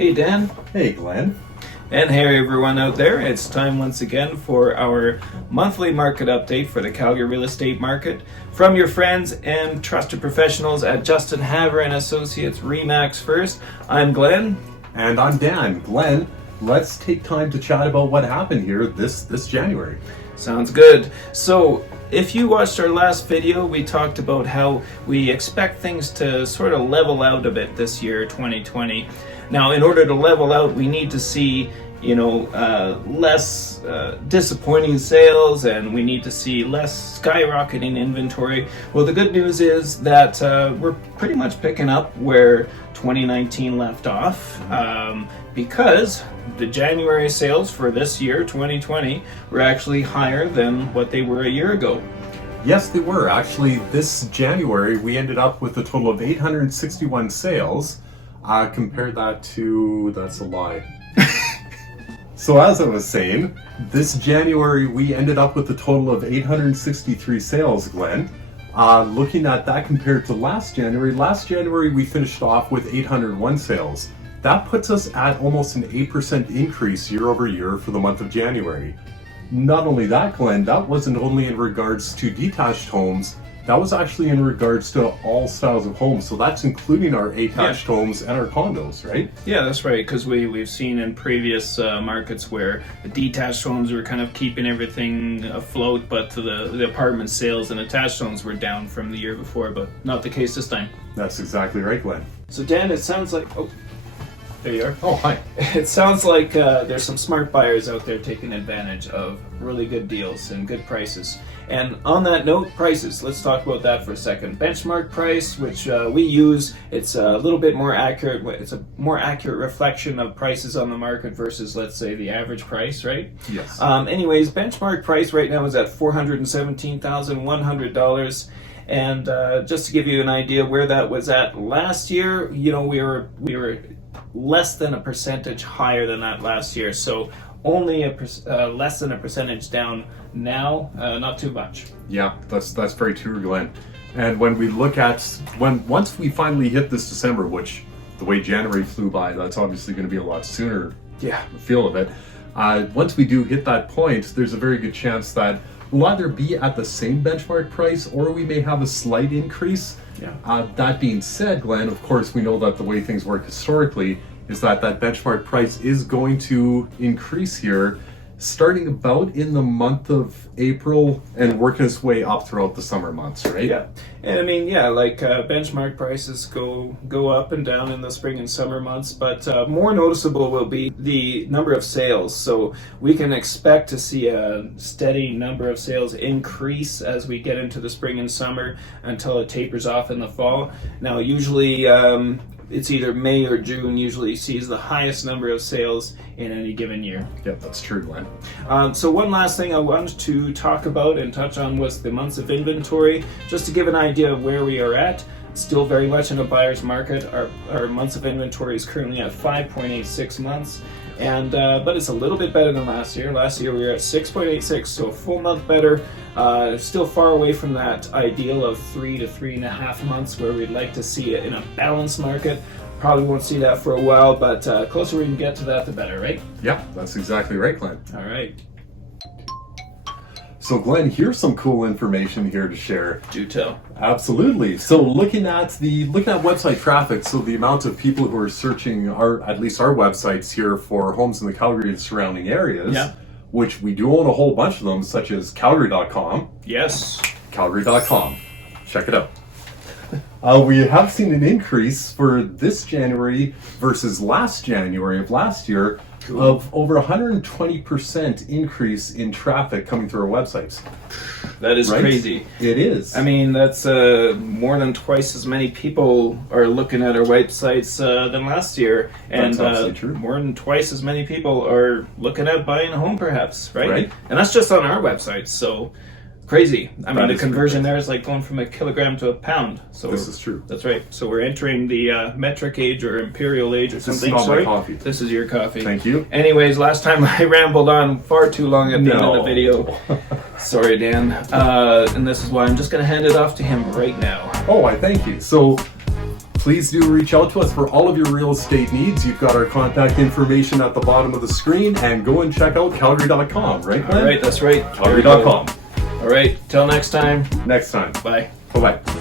Hey Dan. Hey Glenn. And hey everyone out there. It's time once again for our monthly market update for the Calgary real estate market from your friends and trusted professionals at Justin Haver and Associates Remax First. I'm Glenn. And I'm Dan. Glenn, let's take time to chat about what happened here this January. Sounds good. So if you watched our last video, we talked about how we expect things to sort of level out a bit this year, 2020. Now, in order to level out, we need to see, less disappointing sales, and we need to see less skyrocketing inventory. Well, the good news is that we're pretty much picking up where 2019 left off, because the January sales for this year, 2020, were actually higher than what they were a year ago. Yes, they were. Actually, this January, we ended up with a total of 861 sales. Compare that to, that's a lie. So as I was saying, this January we ended up with a total of 863 sales, Glenn. Looking at that compared to last January we finished off with 801 sales. That puts us at almost an 8% increase year over year for the month of January. Not only that, Glenn, that wasn't only in regards to detached homes, that was actually in regards to all styles of homes. So that's including our attached homes and our condos, right? Yeah, that's right, because we've seen in previous markets where the detached homes were kind of keeping everything afloat, but the apartment sales and attached homes were down from the year before, but not the case this time. That's exactly right, Glenn. So Dan, it sounds like, oh, there you are. Oh, hi. It sounds like there's some smart buyers out there taking advantage of really good deals and good prices. And on that note, prices, let's talk about that for a second. Benchmark price, which we use, it's a little bit more accurate. It's a more accurate reflection of prices on the market versus, let's say, the average price, right? Yes. Anyways, benchmark price right now is at $417,100. And just to give you an idea where that was at last year, we were less than a percentage higher than that last year. So only less than a percentage down now, not too much. Yeah, that's very true, Glenn. And when we look at once we finally hit this December, which the way January flew by, that's obviously going to be a lot sooner. Yeah, the feel of it. Once we do hit that point, there's a very good chance that we'll either be at the same benchmark price or we may have a slight increase. Yeah. That being said, Glenn, of course, we know that the way things work historically is that benchmark price is going to increase here starting about in the month of April and working its way up throughout the summer months, right? Yeah. And I mean, benchmark prices go up and down in the spring and summer months, but more noticeable will be the number of sales. So we can expect to see a steady number of sales increase as we get into the spring and summer until it tapers off in the fall. Now, usually it's either May or June usually sees the highest number of sales in any given year. Yep, that's true, Glenn. So one last thing I wanted to talk about and touch on was the months of inventory. Just to give an idea of where we are at, still very much in a buyer's market. Our months of inventory is currently at 5.86 months. And but it's a little bit better than last year. Last year we were at 6.86, so a full month better. Still far away from that ideal of 3 to 3.5 months where we'd like to see it in a balanced market. Probably won't see that for a while, but closer we can get to that, the better, right? Yeah, that's exactly right, Glenn. All right. So Glenn, here's some cool information here to share. Do tell. Absolutely. So looking at website traffic, so the amount of people who are searching at least our websites here for homes in the Calgary and surrounding areas, which we do own a whole bunch of them, such as Calgary.com. Yes. Calgary.com. Check it out. We have seen an increase for this January versus last January of last year. Cool. Of over 120% increase in traffic coming through our websites. That is crazy. It is. I mean, that's more than twice as many people are looking at our websites than last year. And true. More than twice as many people are looking at buying a home perhaps, right? And that's just on our websites, so crazy. I mean, the conversion there is like going from a kilogram to a pound. So this is true. That's right. So we're entering the metric age or imperial age or something. This is not my coffee. This is your coffee. Thank you. Anyways, last time I rambled on far too long at the end of the video. Sorry, Dan. And this is why I'm just going to hand it off to him right now. Oh, I thank you. So please do reach out to us for all of your real estate needs. You've got our contact information at the bottom of the screen, and go and check out Calgary.com, right, Glenn? All right, that's right. Calgary.com. All right, till next time. Next time. Bye. Bye-bye.